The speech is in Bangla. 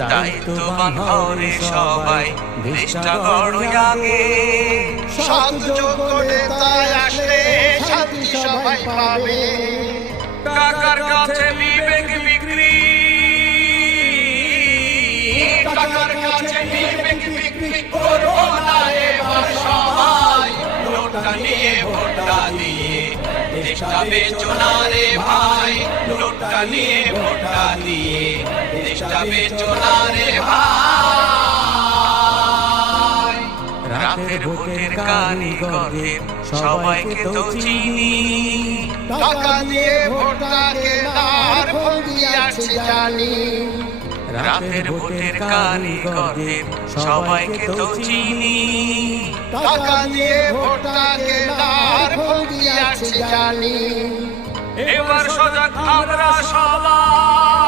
দায়িত্ববান হরে সবাই দেশটা গড় আগে। সৎ যোগ্য নেতায় আসলে শান্তি সবাই পাবে। টাকার কাছে বিবেক বিক্রি, টাকার কাছে বিবেক বিক্রি করো না এবার সবাই। নোটটা নিয়ে ভোটটা দিয়ে দেশটা বেচো না রে ভাই। নোটটা নিয়ে ভোটটা দিয়ে দেশটা বেচো না রে ভাই। রাতের ভোটের কারিগরদের সবাইকে তো চিনি। টাকা দিয়ে ভোটটা কেনার ফন্দি আছে জানি। রাতের ভোটের কারিগরদের সবাইকে তো চিনি। টাকা দিয়ে ভোটটা কেনার ফন্দি আছে জানি। এবার সজাগ আমরা সবাই।